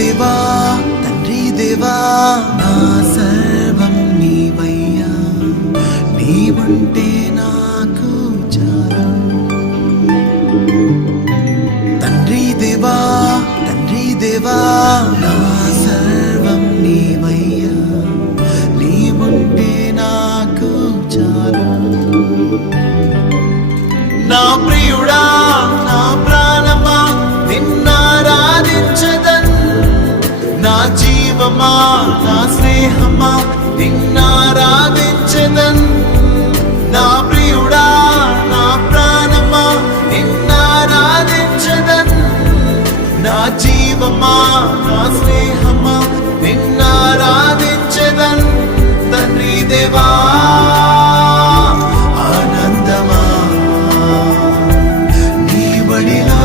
దేవా తండ్రి దేవా నా సర్వం నీవయ్యా, నీవుంటే నాకు చాలు. తండ్రి దేవా నా సర్వం నీవయ్యా, నీవుంటే నాకు చాలు. నా ప్రియుడా నా ప్రాణమా నిన్నారాధించదన్, నా జీవమా నా స్నేహమా నిన్నారాధించదన్. నా ప్రియుడా నా ప్రాణమా నిన్నారాధించదన్, నా జీవమా నా స్నేహమా నిన్నారాధించదన్. తండ్రి దేవా ఆనందమా నీ బడిలో